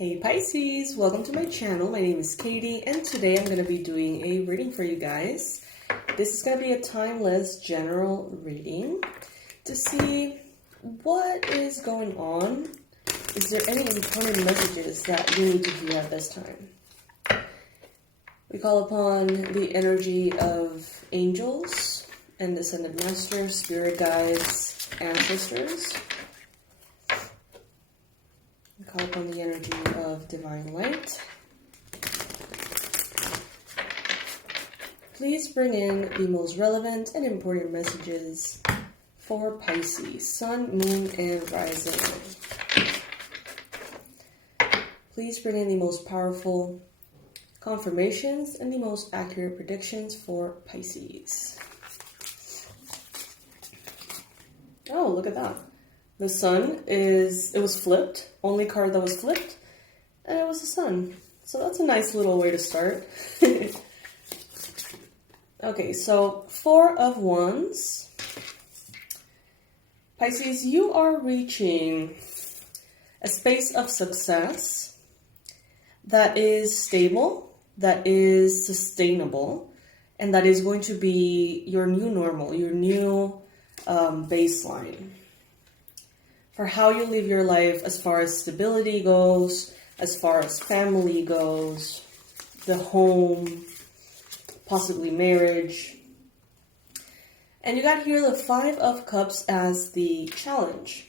Hey Pisces, welcome to my channel. My name is Katie and today I'm going to be doing a reading for you guys. This is going to be a timeless general reading to see what is going on. Is there any important messages that you need to hear at this time? We call upon the energy of angels and descended masters, spirit guides, ancestors. Call upon the energy of divine light. Please bring in the most relevant and important messages for Pisces, Sun, Moon, and Rising. Please bring in the most powerful confirmations and the most accurate predictions for Pisces. Oh, look at that. The sun it was flipped, only card that was flipped, and it was the sun. So that's a nice little way to start. Okay, so 4 of Wands. Pisces, you are reaching a space of success that is stable, that is sustainable, and that is going to be your new normal, your new baseline. For how you live your life as far as stability goes, as far as family goes, the home, possibly marriage. And you got here the 5 of Cups as the challenge.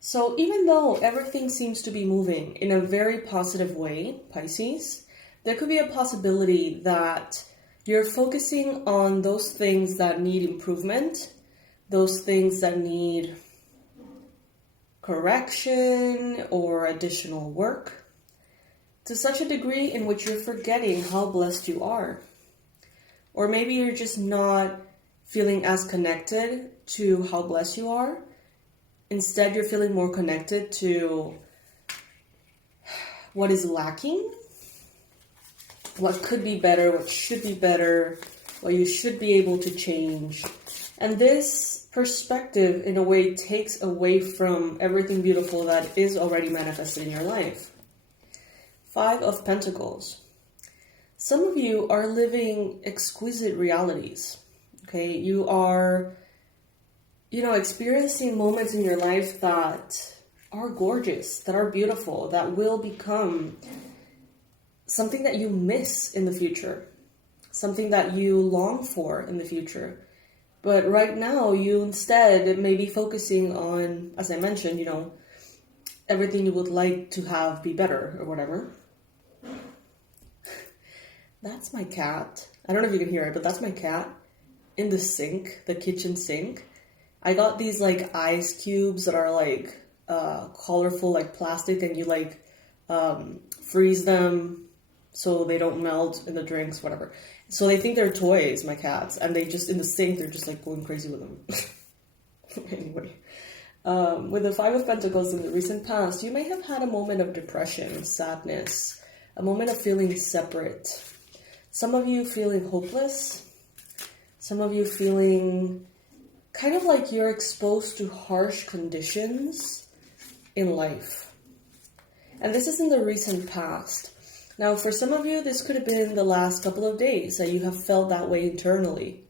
So even though everything seems to be moving in a very positive way, Pisces, there could be a possibility that you're focusing on those things that need improvement, those things that need correction or additional work, to such a degree in which you're forgetting how blessed you are. Or maybe you're just not feeling as connected to how blessed you are. Instead, you're feeling more connected to what is lacking, what could be better, what should be better, what you should be able to change. And this perspective, in a way, takes away from everything beautiful that is already manifested in your life. 5 of Pentacles. Some of you are living exquisite realities. Okay, you are, experiencing moments in your life that are gorgeous, that are beautiful, that will become something that you miss in the future, something that you long for in the future. But right now, you instead may be focusing on, as I mentioned, everything you would like to have be better or whatever. That's my cat. I don't know if you can hear it, but that's my cat in the sink, the kitchen sink. I got these ice cubes that are colorful, like plastic, and you freeze them so they don't melt in the drinks, whatever. So they think they're toys, my cats, and they just, in the sink, they're just going crazy with them. Anyway, with the 5 of Pentacles in the recent past, you may have had a moment of depression, sadness, a moment of feeling separate. Some of you feeling hopeless, some of you feeling kind of like you're exposed to harsh conditions in life. And this is in the recent past. Now, for some of you, this could have been the last couple of days that you have felt that way internally.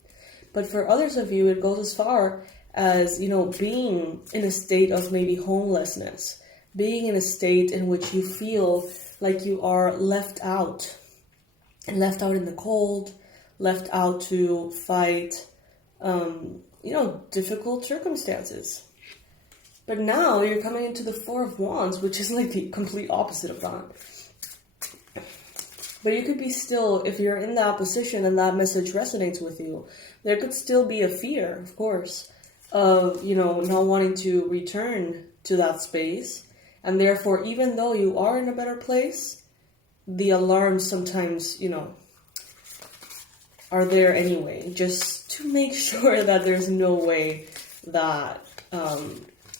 But for others of you, it goes as far as, being in a state of maybe homelessness, being in a state in which you feel like you are left out in the cold, left out to fight, difficult circumstances. But now you're coming into the 4 of Wands, which is the complete opposite of that. But you could be still, if you're in that position and that message resonates with you, there could still be a fear, of course, of, not wanting to return to that space. And therefore, even though you are in a better place, the alarms sometimes, are there anyway, just to make sure that there's no way that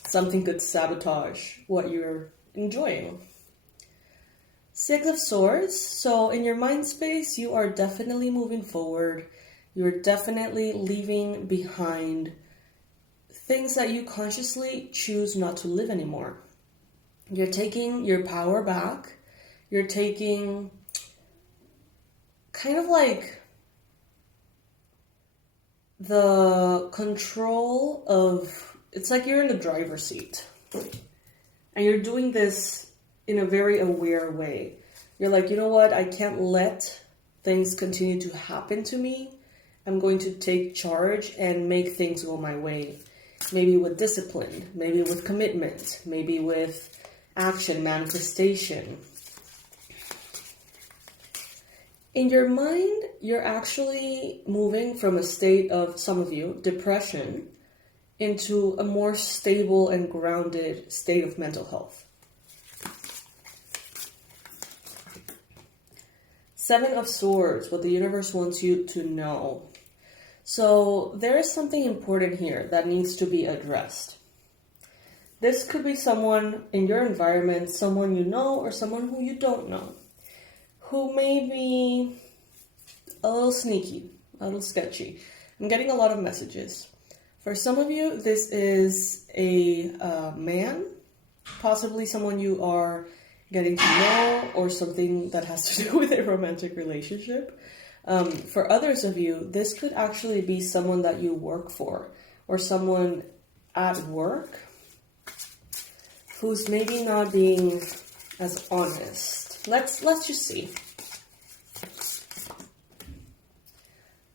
something could sabotage what you're enjoying. 6 of Swords. So in your mind space, you are definitely moving forward. You're definitely leaving behind things that you consciously choose not to live anymore. You're taking your power back. You're taking kind of like the control of, it's like you're in the driver's seat. And you're doing this in a very aware way. You're like, you know what? I can't let things continue to happen to me. I'm going to take charge and make things go my way. Maybe with discipline, maybe with commitment, maybe with action, manifestation. In your mind, you're actually moving from a state of, some of you, depression, into a more stable and grounded state of mental health. 7 of Swords, what the universe wants you to know. So there is something important here that needs to be addressed. This could be someone in your environment, someone you know or someone who you don't know, who may be a little sneaky, a little sketchy. I'm getting a lot of messages. For some of you, this is a man, possibly someone you are getting to know or something that has to do with a romantic relationship. For others of you, this could actually be someone that you work for or someone at work who's maybe not being as honest. Let's just see.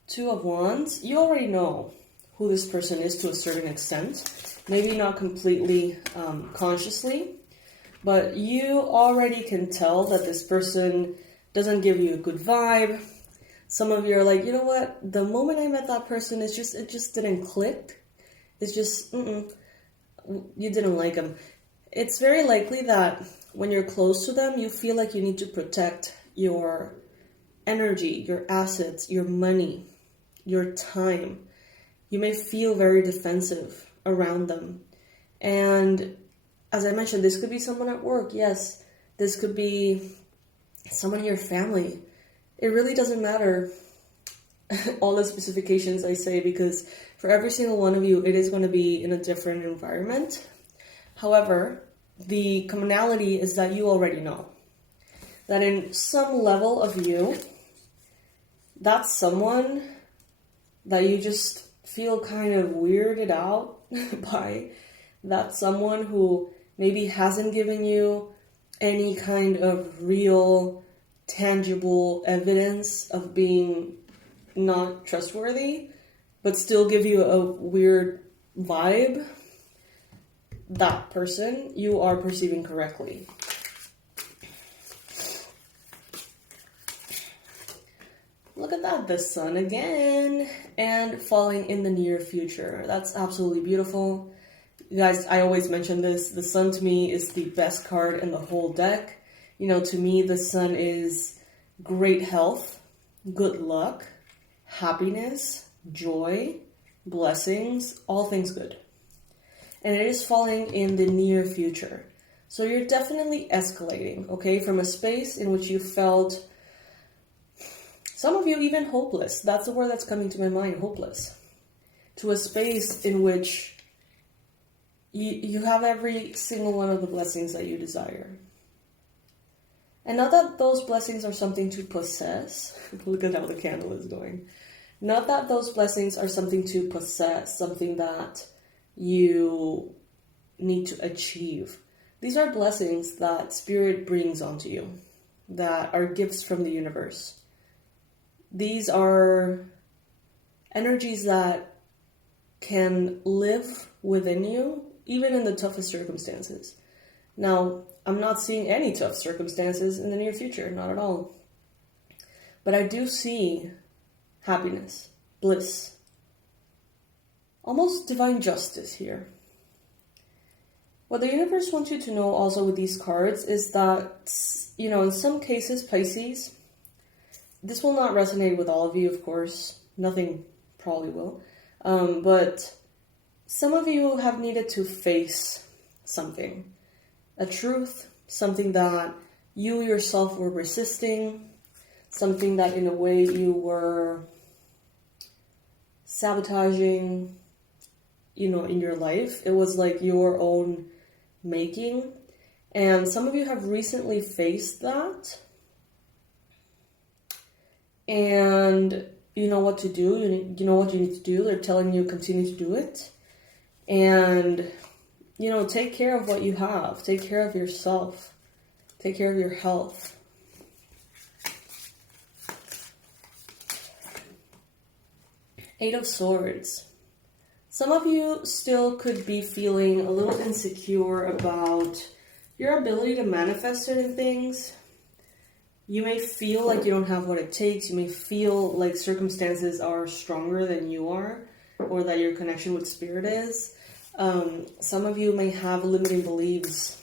2 of Wands. You already know who this person is to a certain extent. Maybe not completely consciously, but you already can tell that this person doesn't give you a good vibe. Some of you are like, you know what? The moment I met that person, it just didn't click. It's just, you didn't like them. It's very likely that when you're close to them, you feel like you need to protect your energy, your assets, your money, your time. You may feel very defensive around them. And as I mentioned, this could be someone at work. Yes, this could be someone in your family. It really doesn't matter all the specifications I say, because for every single one of you, it is going to be in a different environment. However, the commonality is that you already know that in some level of you, that's someone that you just feel kind of weirded out by. That's someone who maybe hasn't given you any kind of real, tangible evidence of being not trustworthy, but still give you a weird vibe. That person you are perceiving correctly. Look at that, the sun again, and falling in the near future. That's absolutely beautiful. You guys, I always mention this. The sun to me is the best card in the whole deck. You know, to me, the sun is great health, good luck, happiness, joy, blessings, all things good. And it is falling in the near future. So you're definitely escalating, okay, from a space in which you felt, some of you even hopeless. That's the word that's coming to my mind, hopeless. To a space in which you have every single one of the blessings that you desire. And not that those blessings are something to possess. Look at how the candle is going. Not that those blessings are something to possess, something that you need to achieve. These are blessings that Spirit brings onto you, that are gifts from the universe. These are energies that can live within you, even in the toughest circumstances. Now, I'm not seeing any tough circumstances in the near future, not at all. But I do see happiness, bliss, almost divine justice here. What the universe wants you to know also with these cards is that, you know, in some cases, Pisces, this will not resonate with all of you, of course. Nothing probably will. But some of you have needed to face something. A truth, something that you yourself were resisting, something that in a way you were sabotaging, you know, in your life. It was like your own making. And some of you have recently faced that. And you know what to do. You know what you need to do. They're telling you continue to do it. And, take care of what you have. Take care of yourself. Take care of your health. Eight of Swords. Some of you still could be feeling a little insecure about your ability to manifest certain things. You may feel like you don't have what it takes. You may feel like circumstances are stronger than you are, or that your connection with spirit is. Some of you may have limiting beliefs,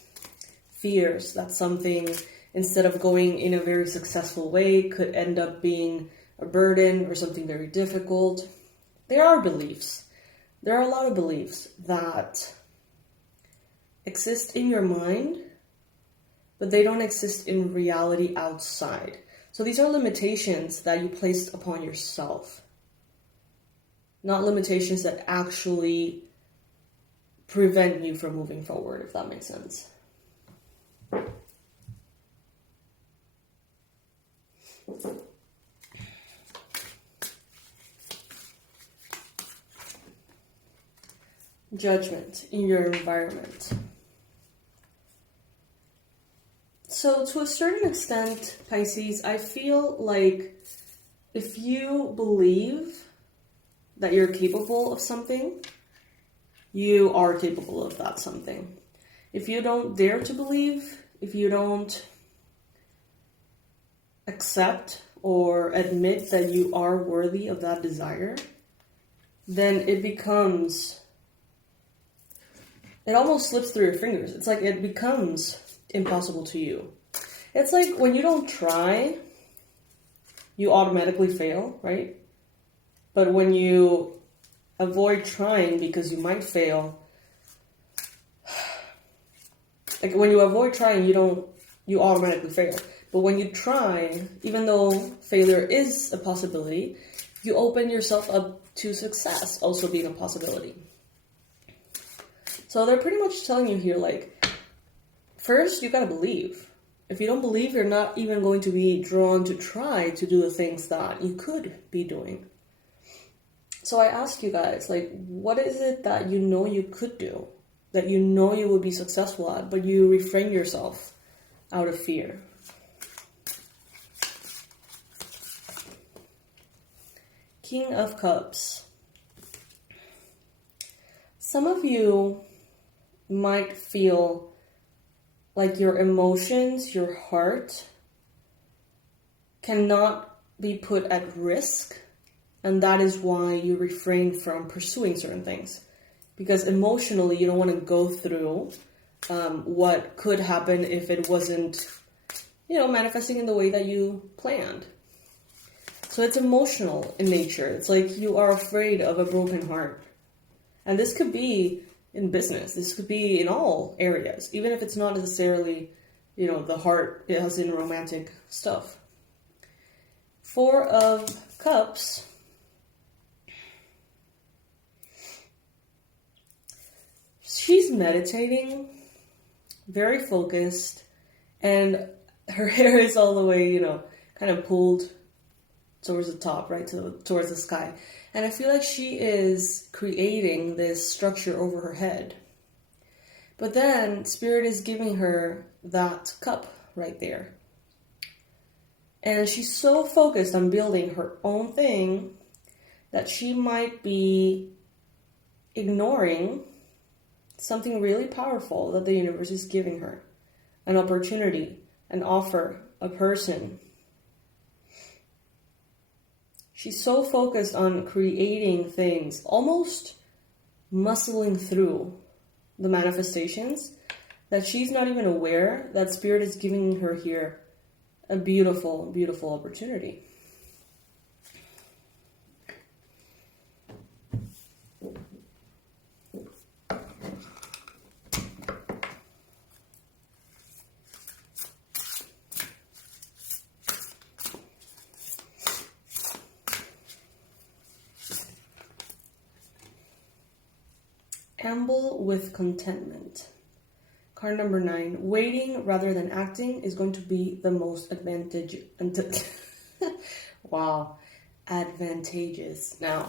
fears that something, instead of going in a very successful way, could end up being a burden or something very difficult. There are beliefs. There are a lot of beliefs that exist in your mind, but they don't exist in reality outside. So these are limitations that you placed upon yourself, not limitations that actually prevent you from moving forward, if that makes sense. Judgment in your environment. So to a certain extent, Pisces, I feel like if you believe that you're capable of something, you are capable of that something. If you don't dare to believe, if you don't accept or admit that you are worthy of that desire, then it almost slips through your fingers. It's like it becomes impossible to you. It's like when you don't try, you automatically fail, right? But when you avoid trying because you might fail, like when you avoid trying, you automatically fail. But when you try, even though failure is a possibility, you open yourself up to success also being a possibility. So they're pretty much telling you here, like, first you gotta believe. If you don't believe, you're not even going to be drawn to try to do the things that you could be doing. So I ask you guys, like, what is it that you know you could do, that you know you would be successful at, but you refrain yourself out of fear? King of Cups. Some of you might feel like your emotions, your heart, cannot be put at risk, and that is why you refrain from pursuing certain things. Because emotionally, you don't want to go through what could happen if it wasn't, manifesting in the way that you planned. So it's emotional in nature. It's like you are afraid of a broken heart. And this could be in business. This could be in all areas, even if it's not necessarily, the heart as in romantic stuff. Four of Cups. She's meditating, very focused, and her hair is all the way, kind of pulled towards the top, right, towards the sky. And I feel like she is creating this structure over her head. But then Spirit is giving her that cup right there. And she's so focused on building her own thing that she might be ignoring something really powerful that the universe is giving her. An opportunity, an offer, a person. She's so focused on creating things, almost muscling through the manifestations, that she's not even aware that Spirit is giving her here a beautiful, beautiful opportunity. Amble with contentment. Card number 9. Waiting rather than acting is going to be the most wow. Advantageous. Now,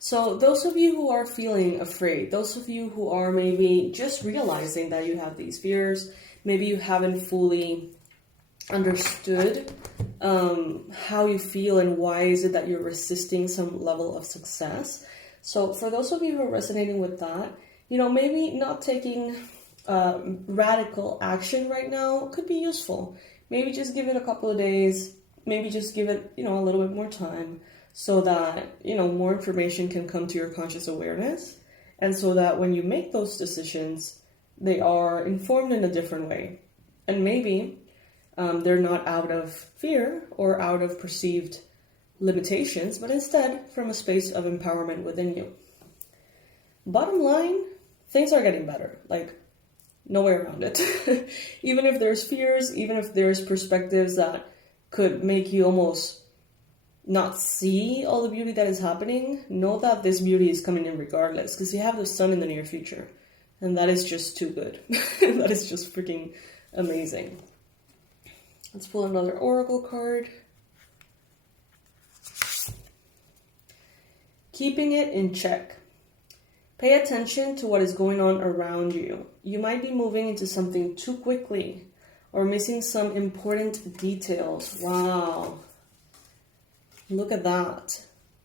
so those of you who are feeling afraid, those of you who are maybe just realizing that you have these fears, maybe you haven't fully understood how you feel and why is it that you're resisting some level of success. So for those of you who are resonating with that, you know, maybe not taking radical action right now could be useful. Maybe just give it a couple of days, maybe just give it, you know, a little bit more time so that, you know, more information can come to your conscious awareness. And so that when you make those decisions, they are informed in a different way. And maybe they're not out of fear or out of perceived limitations, but instead from a space of empowerment within you. Bottom line, things are getting better. Like, no way around it. Even if there's fears, even if there's perspectives that could make you almost not see all the beauty that is happening, know that this beauty is coming in regardless, because you have the sun in the near future. And that is just too good. That is just freaking amazing. Let's pull another oracle card. Keeping it in check. Pay attention to what is going on around you. You might be moving into something too quickly or missing some important details. Wow. Look at that.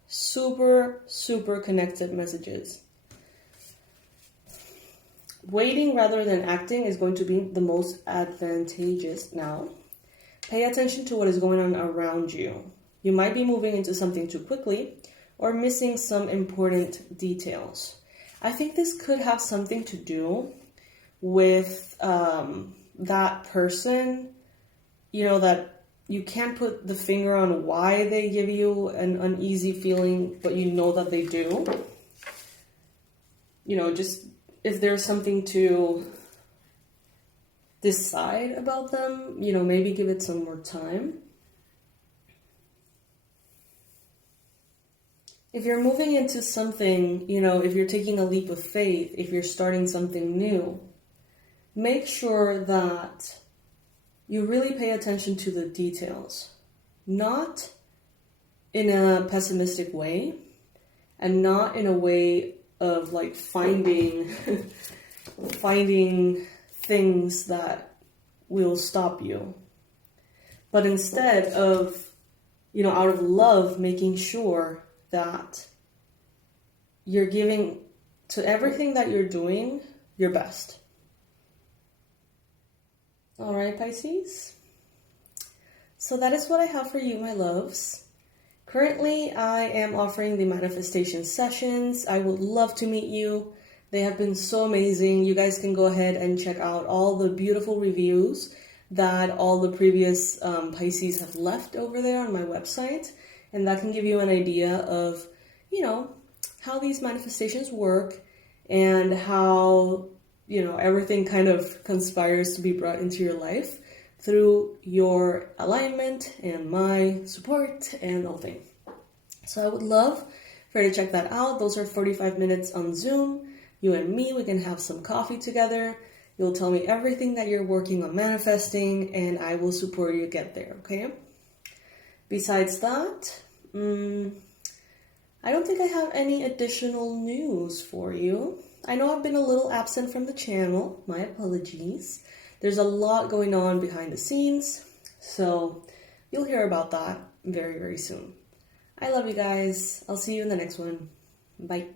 Super, super connected messages. Waiting rather than acting is going to be the most advantageous now. Pay attention to what is going on around you. You might be moving into something too quickly or missing some important details. I think this could have something to do with that person, you know, that you can't put the finger on why they give you an uneasy feeling, but you know that they do. You know, just if there's something to decide about them, you know, maybe give it some more time. If you're moving into something, you know, if you're taking a leap of faith, if you're starting something new, make sure that you really pay attention to the details. Not in a pessimistic way, and not in a way of like finding things that will stop you. But instead of, you know, out of love, making sure that you're giving to everything that you're doing your best. All right, Pisces. So that is what I have for you, my loves. Currently, I am offering the manifestation sessions. I would love to meet you. They have been so amazing. You guys can go ahead and check out all the beautiful reviews that all the previous Pisces have left over there on my website. And that can give you an idea of, you know, how these manifestations work and how, you know, everything kind of conspires to be brought into your life through your alignment and my support and all things. So I would love for you to check that out. Those are 45 minutes on Zoom. You and me, we can have some coffee together. You'll tell me everything that you're working on manifesting, and I will support you get there, okay? Besides that, I don't think I have any additional news for you. I know I've been a little absent from the channel. My apologies. There's a lot going on behind the scenes, so you'll hear about that very, very soon. I love you guys. I'll see you in the next one. Bye.